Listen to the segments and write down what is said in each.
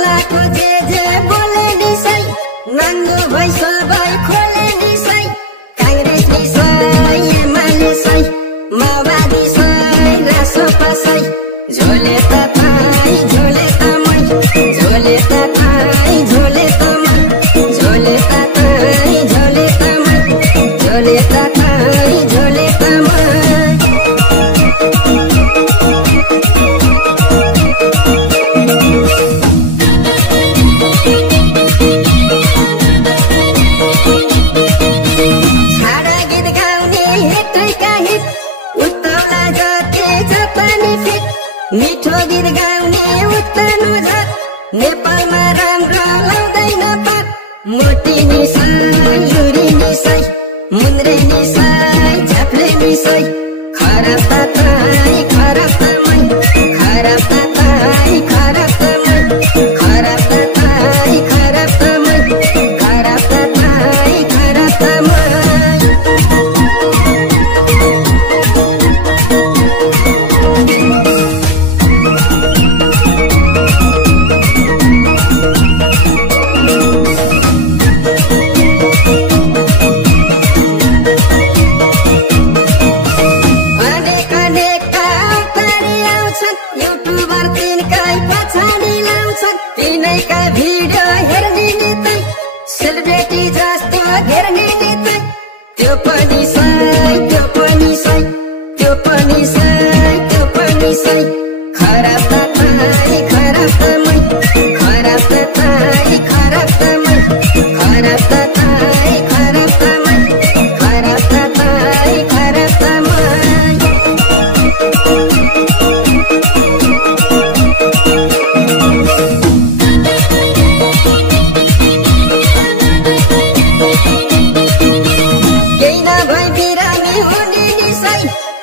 हल्लाको जे बोले निसै नाङ्गो भई सबै खोले निसै काङ्ग्रेस निसै एमाले सै माओवादी सै रासोपा सै झोले त थाई झोले त मै झोले त थाई झोले त मै झोले त थाई झोले त मै झोले त थाई झोले त मै मिठो गीत गाउने उत्तानो झट नेपालमा राम्रो लाउँदैन पात मोटी निसाई लुरी निसाई मुन्द्रे निसाई झ्याप्ले निसाई खराब त थाई खराब त मै खराब त थाई खराब त मै खराब त थाई खराब त मै खराब त थाई खराब त मै तिनैका भिडियो हेर्ने नितै सेलिब्रेटी जस्तो हेर्ने नितै त्यो पनि सै त्यो पनि सै त्यो पनि सै त्यो पनि सै खराब त थाई खराब त मै खराब त थाई खराब त मै खराब त थाई खराब त मै खराब त थाई खराब त मै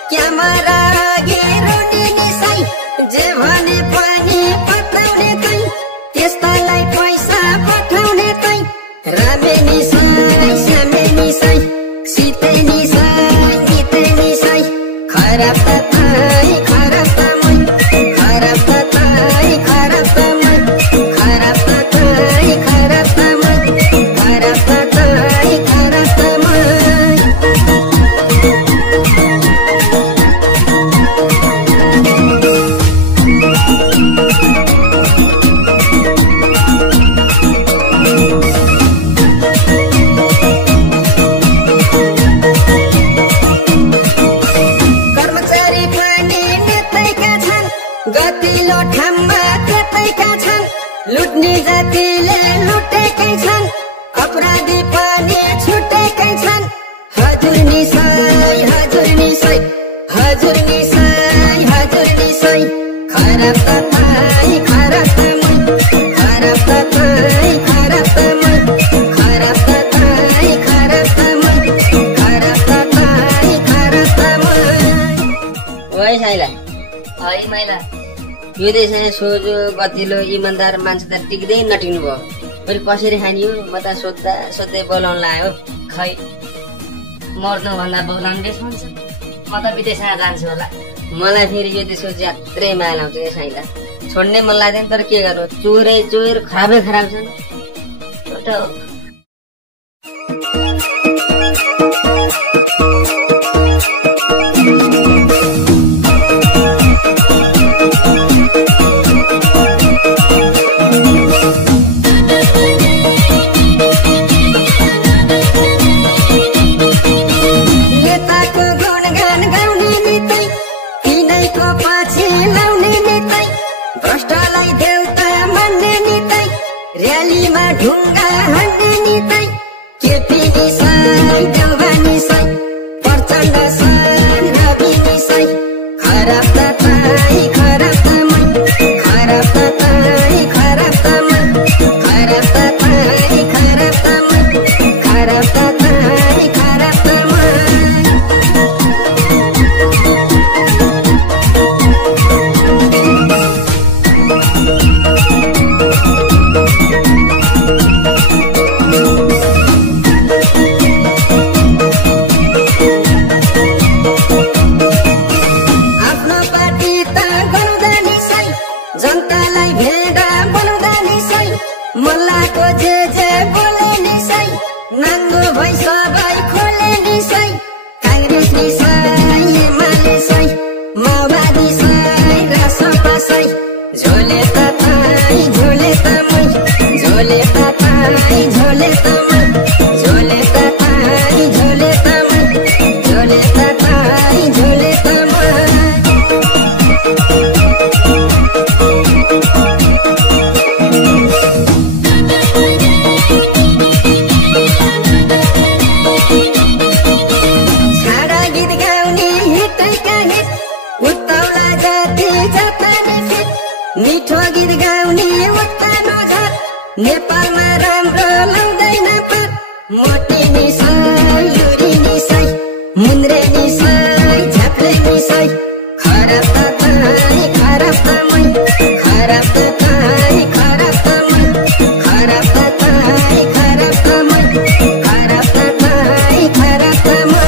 क्यामेरा अघि रोने निसाई जे भने पनि पठाउने तै त्यस्तालाई पैसा पठाउने तै रामे निसाई सामे निसाई सीते निसाई गीते निसाई खराब त थाई खराब त मै खराब त थाई खराब त मै खराब त थाई खराब त मै खराब त थाई खराब त मै गतिलो ठाममा त्यतैका छन् लुट्ने जातिले लुटेकै छन् अपराधी पनि छुटेकै छन् हजुर निसाई हजुर निसाई हजुर निसाई हजुर निसाई खराब त थाई खराब त मै खराब त थाई खराब त मै खराब त थाई खराब त मै खराब त थाई खराब त मै ओइ साइला है मैला यो देशमा सोझो गतिलो इमान्दार मान्छे त टिक्दै नटिक्नु भयो फेरि कसरी खाने हो म त सोध्दै बोलाउन लाग्यो खै मर्नुभन्दा बोलाउनु देश हुन्छ म त विदेशमा जान्छु होला मलाई फेरि यो देशको ज्यात्रै माया लाउँछ क्या साइला छोड्ने मन लाग्दैन तर के गर्नु चोरै चोर खराबै खराब छन् एउटा भ्रष्टलाई देउता मान्ने नितै र्यालीमा ढुङ्गा हान्ने नितै केपी निसाई देउवा निसाई प्रचण्ड सान रवि निसाई खराब त थाई खराब त मै खराब त थाई खराब त मै खराब त थाई खराब त मै खराब त थाई खराब त मै आफ्नो मल्लाको जे बोले निसै नाङ्गो भई सबै खोले निसै काङ्ग्रेस निसै एमाले सै माओवादी सै रासपा सै झोले त ताई झोले त मै झोले त ताई झोले त मै झोले त ताई झोले त मै झोले त ताई झोले त मै छाडा गीत गाउने हिटैका हिट उत्ताउला जाति जाताने फिट मिठो गीत गाउने उत्तानो झाट नेपालमा राम्रो लाउँदैन पात मोटी निसाई लुरी निसाई मुन्द्रे निसाई झाप्रे निसाई खराब त ताई खराब त मै खराब त ताई खराब त मै खराब त ताई खराब त मै खराब त ताई खराब त मै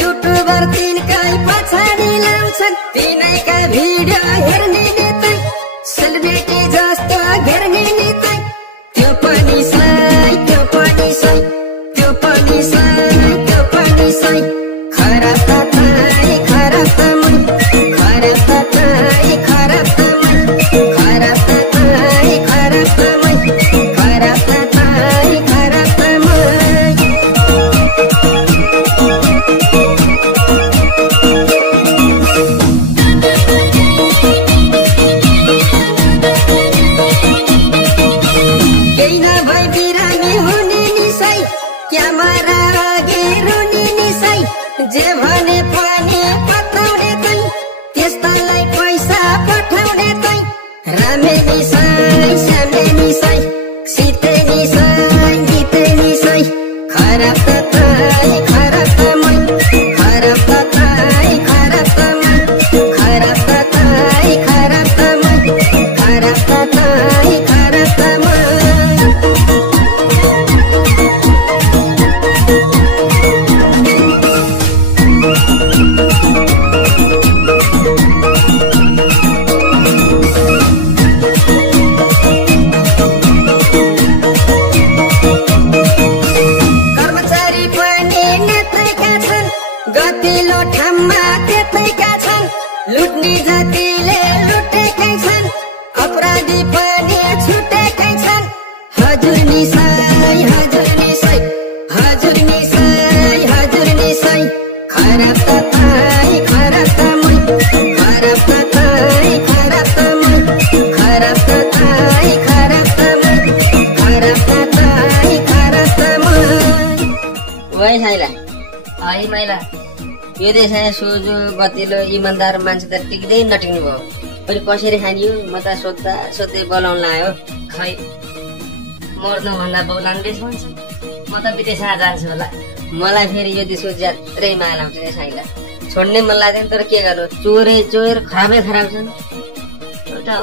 युट्युबर तिनकै पछाडि लाउँछन् तिनैका भिडियो हेर्ने नेतै सेलिब्रिटी जस्तो घेर्ने नेतै त्यो पनि सै त्यो पनि सै त्यो पनि सै त्यो पनि सै खराब त ताई खराब त मै खराब त ताई खराब त मै खराब त ताई खराब त मै खराब त ताई खराब त मै क्यामेरा अघि रुने निसै जे भने पनि पताउने तै त्यस्तालाई पैसा पठाउने तै रामे निसै श्यामे निसै सीते निसै गीते निसै खराब त ताई खराब त मै खराब त ताई खराब त मै खराब त ताई खराब त मै खराब त ताई खराब त मै गतिलो ठाममा त्यतैका छन् लुट्ने जातिले लुटेकै छन् अपराधी पनि छुटेकै छन् हजुर निसै हजुर निसै हजुर निसै हजुर निसै खराब त ताई खराब त मै खराब त ताई खराब त मै खराब त ताई खराब त मै खराब त ताई खराब त मै वै साइला है मैला यो देशमा सोझो गतिलो इमान्दार मान्छे त टिक्दै नटिक्नु भयो अनि कसरी खानियो म त सोध्दै बोलाउन लाग्यो खै मर्नुभन्दा बोलाउन देश भन्छ म त विदेशमा जान्छु होला मलाई फेरि यो देशको ज्यात्रै माया लाउँछ नि साइला छोड्ने मन लाग्दैन तर के गर्नु चोरै चोर खराबै खराब छन् एउटा